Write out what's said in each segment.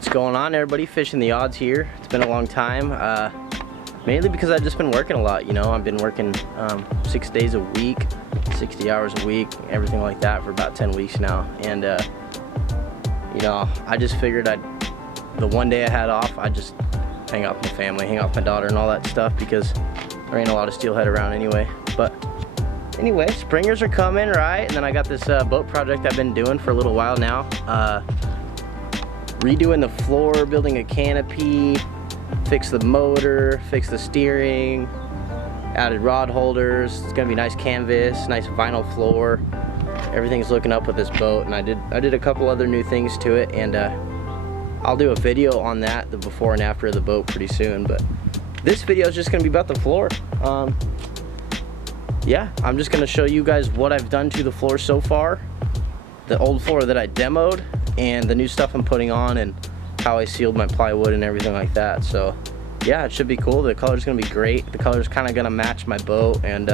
What's going on, everybody? Fishing the odds here. It's been a long time, mainly because I've just been working a lot. You know, I've been working 6 days a week, 60 hours a week, everything like that for about 10 weeks now. And you know, I just figured the one day I had off, I'd just hang out with my family, hang out with my daughter and all that stuff, because there ain't a lot of steelhead around anyway. But anyway, springers are coming, right? And then I got this boat project I've been doing for a little while now. Redoing the floor, building a canopy, fix the motor, fix the steering, added rod holders. It's gonna be nice canvas, nice vinyl floor. Everything's looking up with this boat, and I did a couple other new things to it, and I'll do a video on that, the before and after of the boat, pretty soon. But this video is just gonna be about the floor. Yeah, I'm just gonna show you guys what I've done to the floor so far, the old floor that I demoed, and the new stuff I'm putting on, and how I sealed my plywood and everything like that. So yeah, it should be cool. The color's gonna be great. The color's kind of gonna match my boat, and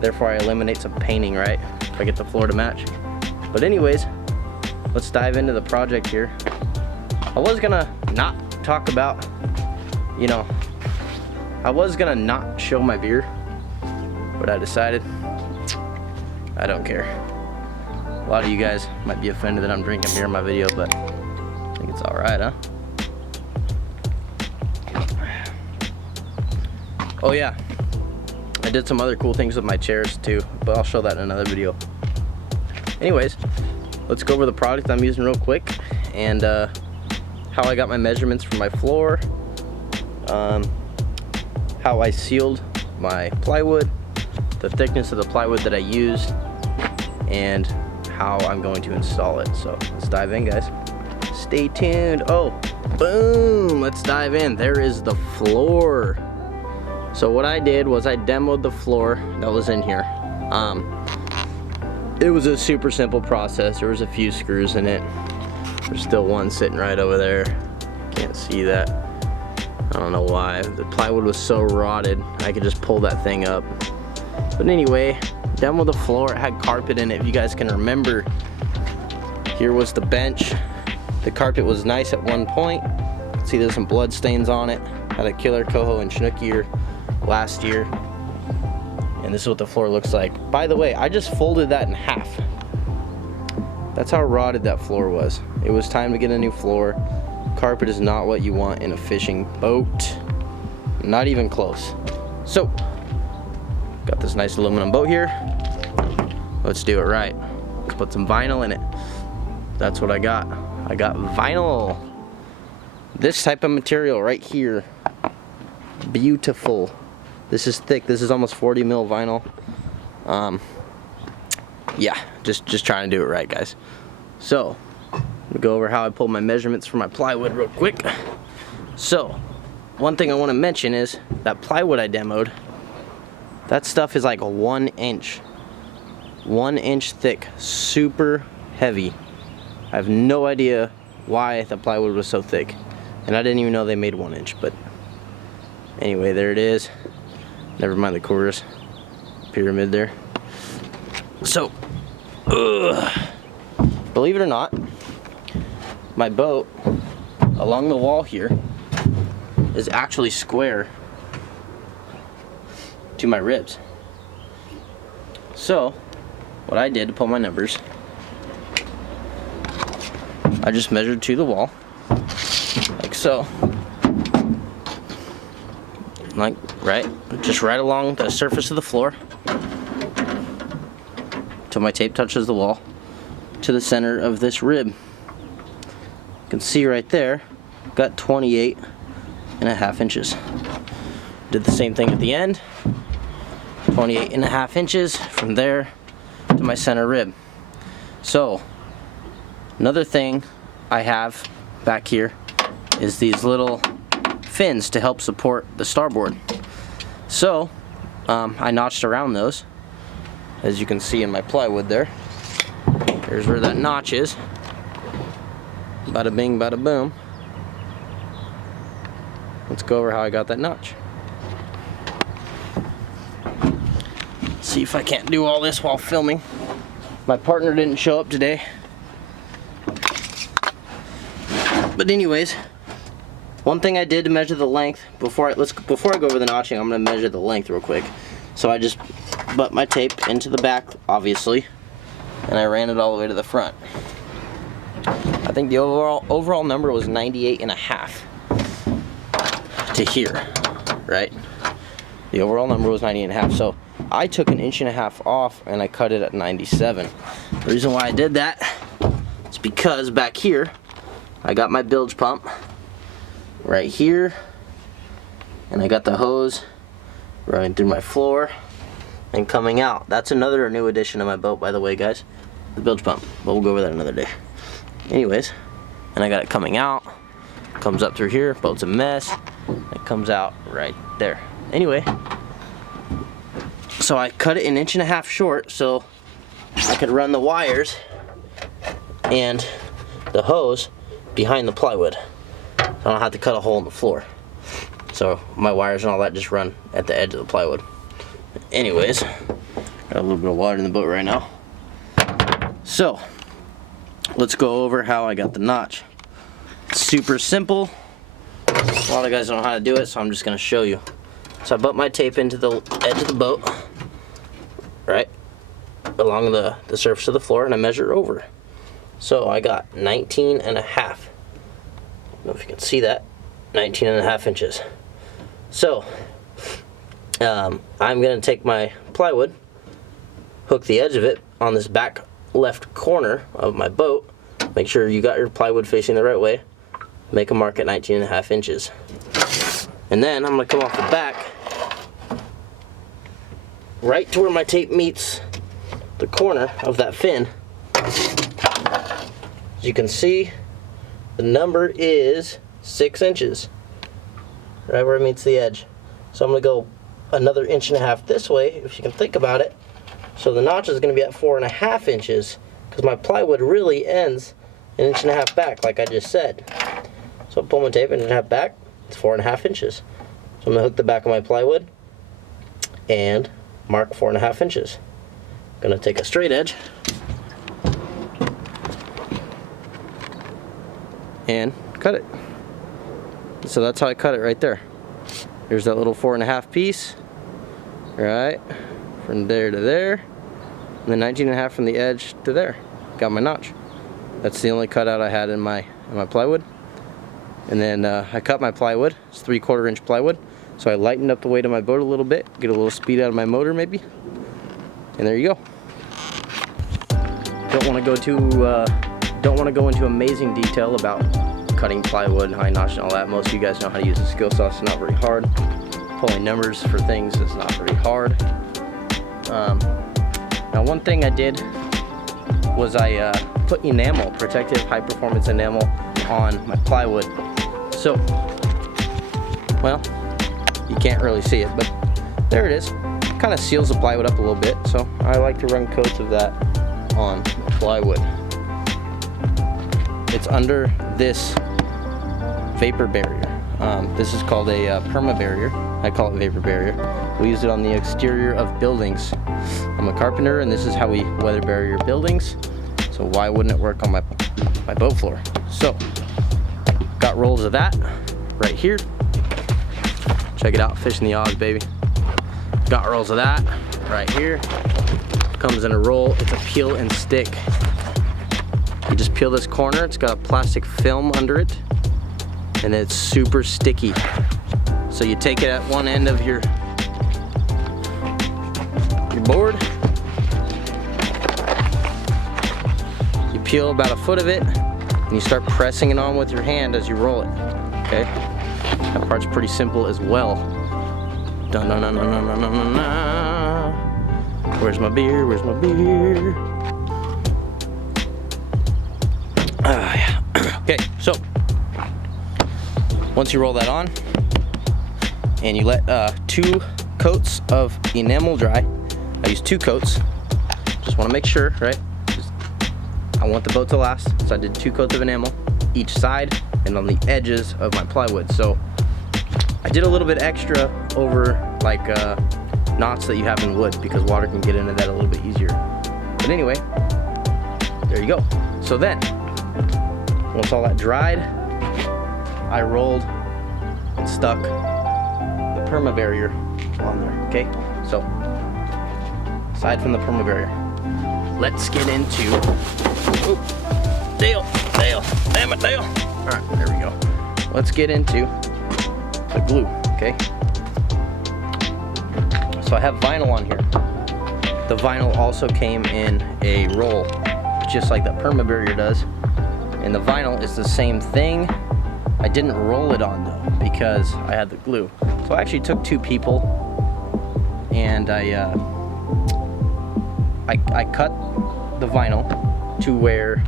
therefore I eliminate some painting, right, if I get the floor to match. But anyways, let's dive into the project here. I was gonna not talk about, you know, I was gonna not show my beer, but I decided I don't care. A lot of you guys might be offended that I'm drinking beer in my video, but I think it's all right, huh? Oh yeah, I did some other cool things with my chairs too, but I'll show that in another video. Anyways, let's go over the product I'm using real quick, and how I got my measurements for my floor, how I sealed my plywood, the thickness of the plywood that I used, and how I'm going to install it. So let's dive in, guys. Stay tuned. Oh, boom, let's dive in. There is the floor. So what I did was I demoed the floor that was in here. It was a super simple process. There was a few screws in it. There's still one sitting right over there. Can't see that. I don't know why. The plywood was so rotted, I could just pull that thing up. But anyway, demoed the floor. It had carpet in it, if you guys can remember. Here was the bench. The carpet was nice at one point. See, there's some blood stains on it. Had a killer coho and chinook ear last year. And this is what the floor looks like. By the way, I just folded that in half. That's how rotted that floor was. It was time to get a new floor. Carpet is not what you want in a fishing boat. Not even close. So, got this nice aluminum boat here. Let's do it right. Let's put some vinyl in it. That's what I got. I got vinyl. This type of material right here. Beautiful. This is thick. This is almost 40 mil vinyl. Yeah, just trying to do it right, guys. So, we'll go over how I pulled my measurements for my plywood real quick. So, one thing I want to mention is that plywood I demoed, that stuff is like a 1 inch. 1 inch thick, super heavy. I have no idea why the plywood was so thick. And I didn't even know they made 1 inch, but anyway, there it is. Never mind the chorus pyramid there. So, believe it or not, my boat along the wall here is actually square to my ribs. So, what I did to pull my numbers, I just measured to the wall, like so. Like, just right along the surface of the floor till my tape touches the wall to the center of this rib. You can see right there, got 28.5 inches. Did the same thing at the end, 28.5 inches from there to my center rib. So, another thing I have back here is these little fins to help support the starboard. So I notched around those, as you can see in my plywood there. Here's where that notch is. Bada bing, bada boom. Let's go over how I got that notch. See if I can't do all this while filming. My partner didn't show up today. But anyways, one thing I did to measure the length before I go over the notching, I'm gonna measure the length real quick. So I just butt my tape into the back, obviously, and I ran it all the way to the front. I think the overall number was 98.5 to here, right? The overall number was 98.5. So I took 1.5 inches off and I cut it at 97. The reason why I did that is because back here I got my bilge pump right here, and I got the hose running through my floor and coming out. That's another new addition to my boat, by the way, guys, the bilge pump, but we'll go over that another day. Anyways, and I got it coming out, comes up through here, boat's a mess, it comes out right there. Anyway, so I cut it 1.5 inches short so I could run the wires and the hose behind the plywood. I don't have to cut a hole in the floor. So my wires and all that just run at the edge of the plywood. Anyways, got a little bit of water in the boat right now. So let's go over how I got the notch. It's super simple. A lot of guys don't know how to do it, so I'm just gonna show you. So I butt my tape into the edge of the boat, right, along the surface of the floor, and I measure over. So I got 19.5. I don't know if you can see that. 19.5 inches. So I'm gonna take my plywood, hook the edge of it on this back left corner of my boat. Make sure you got your plywood facing the right way. Make a mark at 19.5 inches. And then I'm gonna come off the back right to where my tape meets the corner of that fin. As you can see, the number is 6 inches, right where it meets the edge. So I'm gonna go another 1.5 inches this way, if you can think about it. So the notch is gonna be at 4.5 inches, because my plywood really ends 1.5 inches back, like I just said. So I pull my tape 1.5 inches back, it's 4.5 inches. So I'm gonna hook the back of my plywood and mark 4.5 inches. I'm gonna take a straight edge and cut it. So that's how I cut it right there. There's that little 4.5 piece, right, from there to there, and then 19.5 from the edge to there. Got my notch. That's the only cutout I had in my plywood. And then I cut my plywood. It's 3/4 inch plywood. So I lightened up the weight of my boat a little bit, get a little speed out of my motor maybe, and there you go. Don't want to go into amazing detail about cutting plywood and high notch and all that. Most of you guys know how to use the skill saw. It's not very hard. Pulling numbers for things is not very hard. Now one thing I did was I put enamel, protective high performance enamel, on my plywood. So, well, you can't really see it, but there it is. Kind of seals the plywood up a little bit, so I like to run coats of that on the plywood. It's under this vapor barrier. This is called a perma barrier. I call it vapor barrier. We use it on the exterior of buildings. I'm a carpenter, and this is how we weather barrier buildings. So why wouldn't it work on my boat floor? So, got rolls of that right here. Check it out, fishing the Oz, baby. Got rolls of that right here. Comes in a roll. It's a peel and stick. You just peel this corner. It's got a plastic film under it, and it's super sticky. So you take it at one end of your board. You peel about a foot of it, and you start pressing it on with your hand as you roll it. Okay, that part's pretty simple as well. Dun, dun, dun, dun, dun, dun, dun, dun. Where's my beer? Where's my beer? Yeah. Okay, so once you roll that on and you let 2 coats of enamel dry, I use 2 coats. Just want to make sure, right? I want the boat to last, so I did 2 coats of enamel each side and on the edges of my plywood. So I did a little bit extra over like knots that you have in wood, because water can get into that a little bit easier. But anyway, there you go. So then, once all that dried, I rolled and stuck the perma barrier on there. Okay, so aside from the perma barrier, let's get into. Oop, Dale, damn it, Dale. All right, there we go. Let's get into the glue. Okay. So I have vinyl on here. The vinyl also came in a roll, just like that perma barrier does. And the vinyl is the same thing. I didn't roll it on though because I had the glue. So I actually took 2 people and I cut the vinyl to where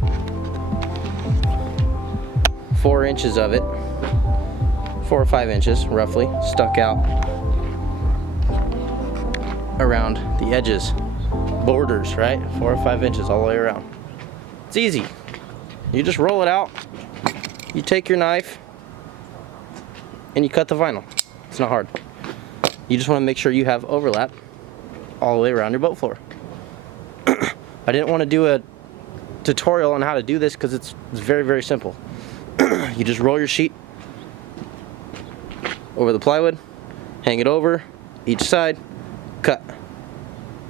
4 inches of it, 4 or 5 inches roughly, stuck out around the edges, borders, right? 4 or 5 inches all the way around. It's easy. You just roll it out, you take your knife, and you cut the vinyl. It's not hard. You just want to make sure you have overlap all the way around your boat floor. I didn't want to do a tutorial on how to do this because it's very, very simple. You just roll your sheet over the plywood, hang it over each side, cut,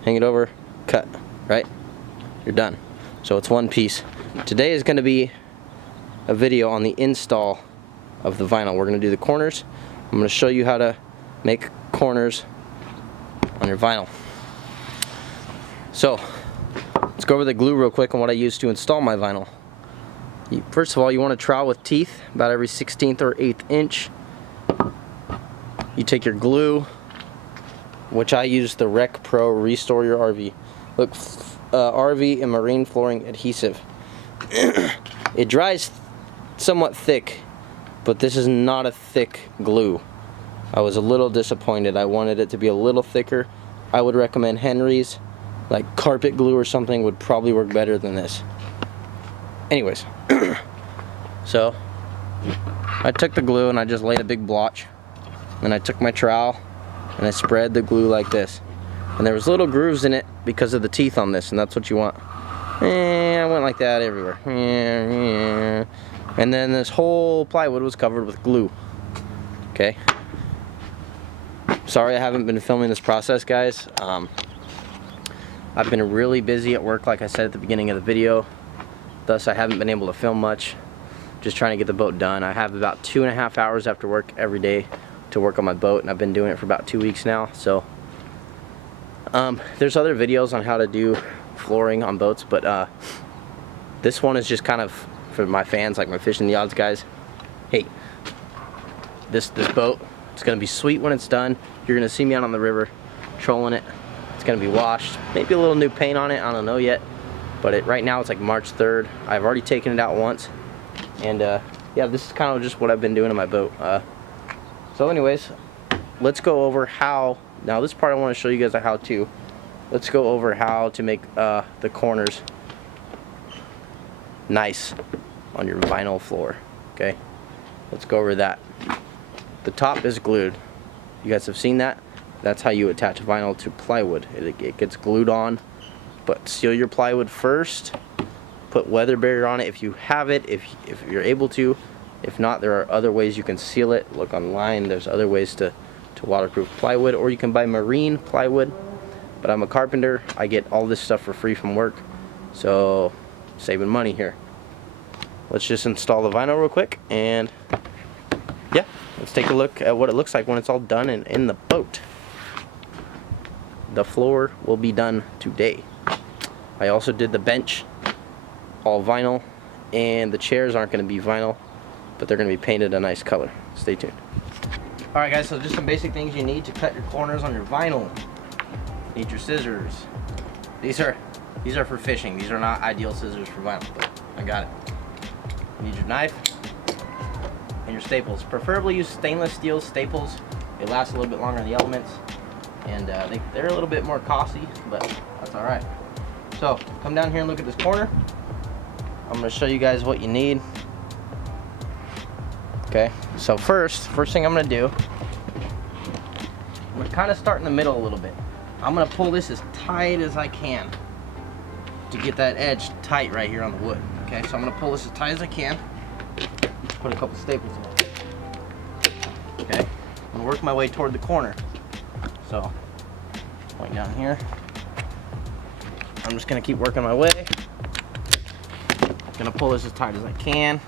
hang it over, cut, right? You're done. So it's one piece. Today is going to be a video on the install of the vinyl. We're going to do the corners. I'm going to show you how to make corners on your vinyl. So let's go over the glue real quick and what I use to install my vinyl. First of all, you want to trowel with teeth about every 16th or 8th inch. You take your glue, which I use the Rec Pro Restore Your RV. Look, RV and marine flooring adhesive. It dries somewhat thick, but this is not a thick glue. I was a little disappointed. I wanted it to be a little thicker. I would recommend Henry's, like carpet glue or something would probably work better than this. Anyways, so I took the glue and I just laid a big blotch. Then I took my trowel and I spread the glue like this. And there was little grooves in it because of the teeth on this, and that's what you want. And I went like that everywhere. And then this whole plywood was covered with glue. Okay. Sorry I haven't been filming this process, guys. I've been really busy at work, like I said at the beginning of the video. Thus, I haven't been able to film much. Just trying to get the boat done. I have about 2.5 hours after work every day to work on my boat, and I've been doing it for about 2 weeks now. So there's other videos on how to do flooring on boats, but this one is just kind of for my fans, like my fishing the odds guys. Hey, this boat, it's gonna be sweet when it's done. You're gonna see me out on the river trolling it. It's gonna be washed, maybe a little new paint on it, I don't know yet. But right now it's like March 3rd. I've already taken it out once, and yeah, this is kind of just what I've been doing on my boat. So anyways, let's go over how. Now this part I want to show you guys a how-to. Let's go over how to make the corners nice on your vinyl floor. Okay, let's go over that. The top is glued. You guys have seen that. That's how you attach vinyl to plywood. It gets glued on. But seal your plywood first. Put weather barrier on it if you have it, if you're able to. If not, there are other ways you can seal it. Look online, there's other ways to waterproof plywood, or you can buy marine plywood. But I'm a carpenter, I get all this stuff for free from work, so saving money here. Let's just install the vinyl real quick, and yeah, let's take a look at what it looks like when it's all done and in the boat. The floor will be done today. I also did the bench, all vinyl, and the chairs aren't going to be vinyl, but they're going to be painted a nice color. Stay tuned. Alright guys, so just some basic things you need to cut your corners on your vinyl. Need your scissors. These are for fishing. These are not ideal scissors for vinyl, but I got it. You need your knife and your staples. Preferably use stainless steel staples. They last a little bit longer in the elements, and they're a little bit more costly, but that's alright. So come down here and look at this corner. I'm going to show you guys what you need. Okay, so first thing I'm going to do, I'm going to kind of start in the middle a little bit. I'm going to pull this as tight as I can to get that edge tight right here on the wood. Okay, so I'm going to pull this as tight as I can. Put a couple staples in it. Okay, I'm gonna work my way toward the corner. So, point down here. I'm just gonna keep working my way. Gonna pull this as tight as I can.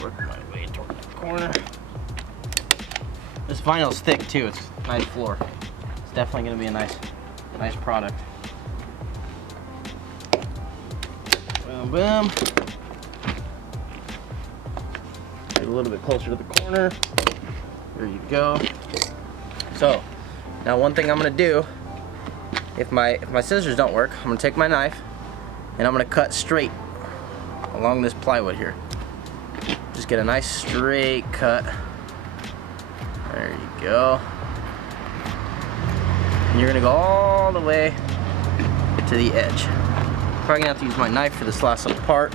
Work my way toward the corner. This vinyl's thick too. It's a nice floor. It's definitely gonna be a nice product. Boom, boom. Get a little bit closer to the corner. There you go. So, now one thing I'm gonna do, if my scissors don't work, I'm gonna take my knife and I'm gonna cut straight along this plywood here. Just get a nice straight cut. There you go. And you're gonna go all the way to the edge. Probably gonna have to use my knife for this last little part,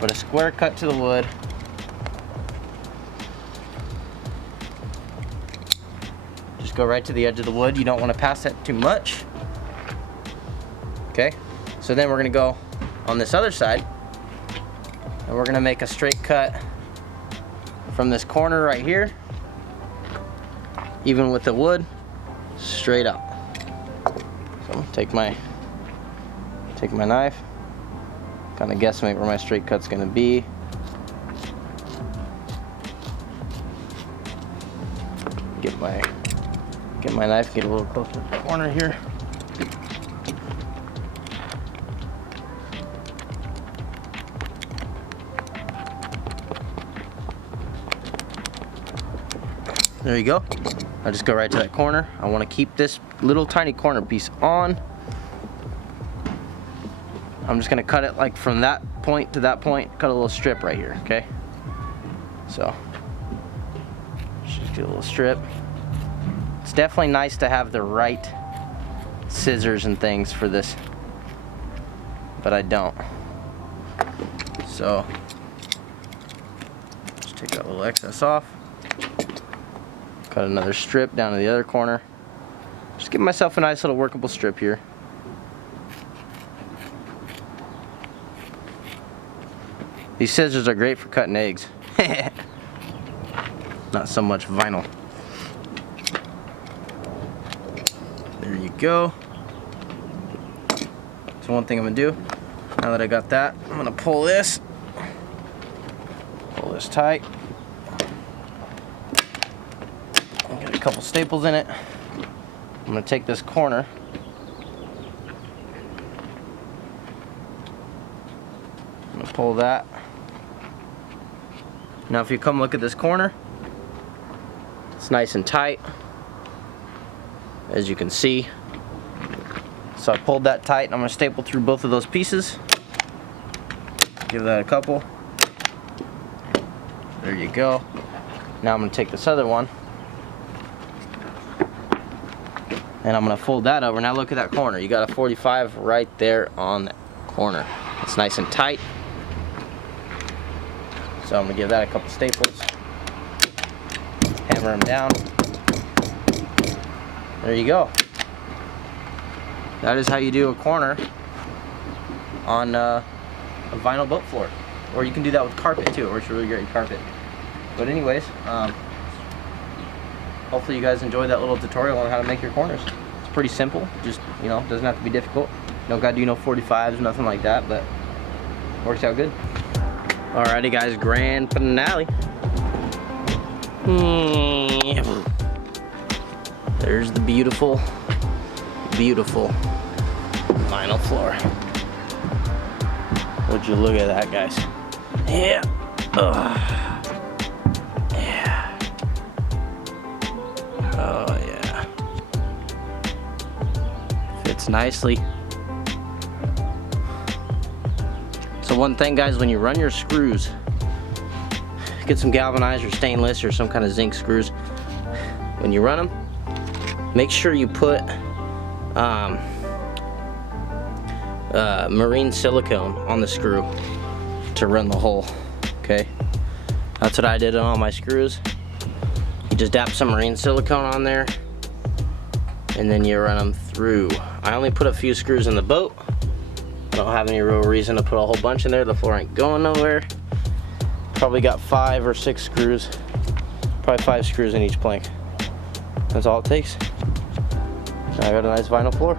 but a square cut to the wood. Just go right to the edge of the wood. You don't want to pass that too much. Okay, so then we're gonna go on this other side and we're gonna make a straight cut from this corner right here, even with the wood, straight up. So take my knife, kind of guesstimate where my straight cut's gonna be. Get my knife, get a little closer to the corner here. There you go. I just go right to that corner. I want to keep this little tiny corner piece on. I'm just gonna cut it like from that point to that point, cut a little strip right here, okay? So, just do a little strip. It's definitely nice to have the right scissors and things for this, but I don't. So, just take that little excess off. Cut another strip down to the other corner. Just give myself a nice little workable strip here. These scissors are great for cutting eggs. Not so much vinyl. There you go. So one thing I'm gonna do, now that I got that, I'm gonna pull this tight. Get a couple staples in it. I'm gonna take this corner. I'm gonna pull that. Now if you come look at this corner, it's nice and tight, as you can see. So I pulled that tight and I'm gonna staple through both of those pieces. Give that a couple. There you go. Now I'm gonna take this other one and I'm gonna fold that over. Now look at that corner. You got a 45 right there on that corner. It's nice and tight. So I'm gonna give that a couple staples. Hammer them down. There you go. That is how you do a corner on a vinyl boat floor. Or you can do that with carpet too. It works really great with carpet. But anyways, hopefully you guys enjoyed that little tutorial on how to make your corners. It's pretty simple. Just, you know, doesn't have to be difficult. You don't gotta do no 45s, nothing like that, but works out good. Alrighty guys, grand finale. There's the beautiful, beautiful vinyl floor. Would you look at that, guys? Yeah. Yeah. Oh yeah. Fits nicely. So one thing, guys, when you run your screws, get some galvanized or stainless or some kind of zinc screws. When you run them, make sure you put marine silicone on the screw to run the hole. Okay, that's what I did on all my screws. You just dap some marine silicone on there and then you run them through. I only put a few screws in the boat I don't have any real reason to put a whole bunch in there. The floor ain't going nowhere. Probably got 5 or 6 screws. Probably 5 screws in each plank. That's all it takes. I got a nice vinyl floor.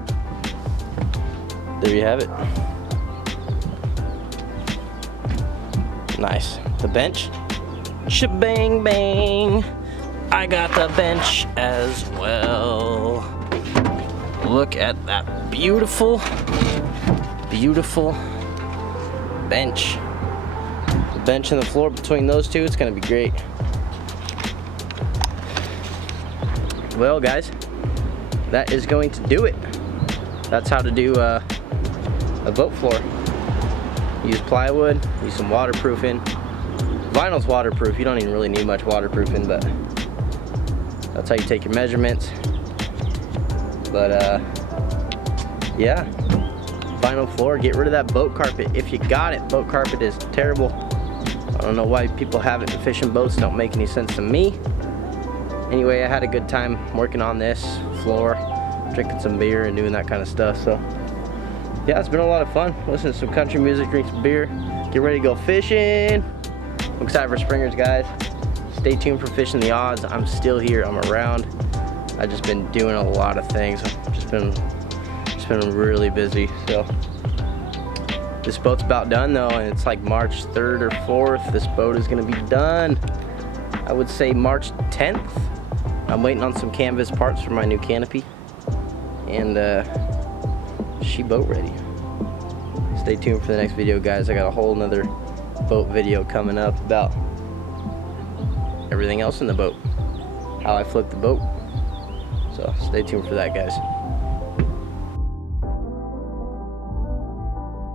There you have it. Nice. The bench. Shebang bang. I got the bench as well. Look at that beautiful, beautiful bench. The bench and the floor between those two, it's gonna be great. Well guys, that is going to do it. That's how to do a boat floor. Use plywood, use some waterproofing. Vinyl's waterproof, you don't even really need much waterproofing, but that's how you take your measurements. But yeah, vinyl floor, get rid of that boat carpet if you got it. Boat carpet is terrible. I don't know why people have it in fishing boats, don't make any sense to me. Anyway, I had a good time working on this floor, drinking some beer and doing that kind of stuff. So yeah, it's been a lot of fun. Listen to some country music, drink some beer, get ready to go fishing. I'm excited for springers, guys. Stay tuned for Fishing the Odds. I'm still here, I'm around. I've just been doing a lot of things. I've just been really busy. So this boat's about done though, and it's like March 3rd or 4th. This boat is gonna be done. I would say March 10th. I'm waiting on some canvas parts for my new canopy, and she boat ready. Stay tuned for the next video, guys. I got a whole nother boat video coming up about everything else in the boat, how I flipped the boat. So stay tuned for that, guys.